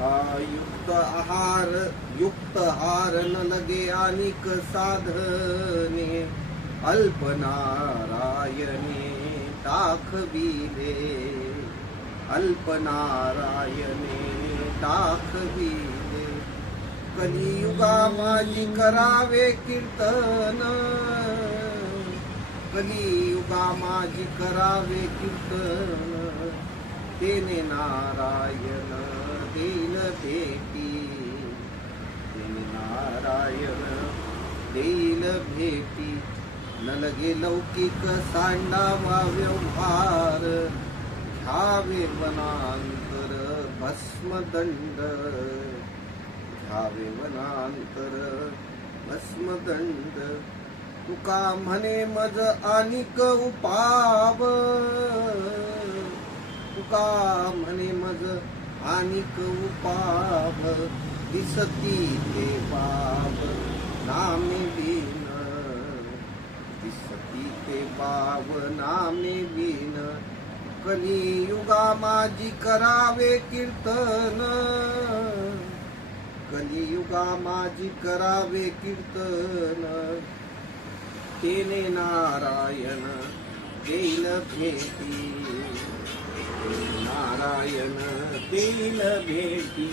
युक्त आहार न लगे अनिक साधने अल्पनारायणे टाकविले अल्पनारायणे टाकविले कलियुगा माझी करावे कीर्तन कलियुगा माझी करावे कीर्तन तेने नारायण देईल भेटी तेने नारायण देईल भेटी न लगे लौकिक सांडावा व्यवहार घ्यावे वनांतर भस्मदंड घ्यावे वनांतर भस्मदंड तुका म्हणे मज अनिक उपाव तुका म्हणे मज अनिक उपाव दिसती ते बाब नामे बिन दिसती ते बाब नामे बिन कलियुगा माझी करावे कीर्तन कलियुगा माझी करावे कीर्तन तेने नारायण देईल भेटी नारायण देईल भेटी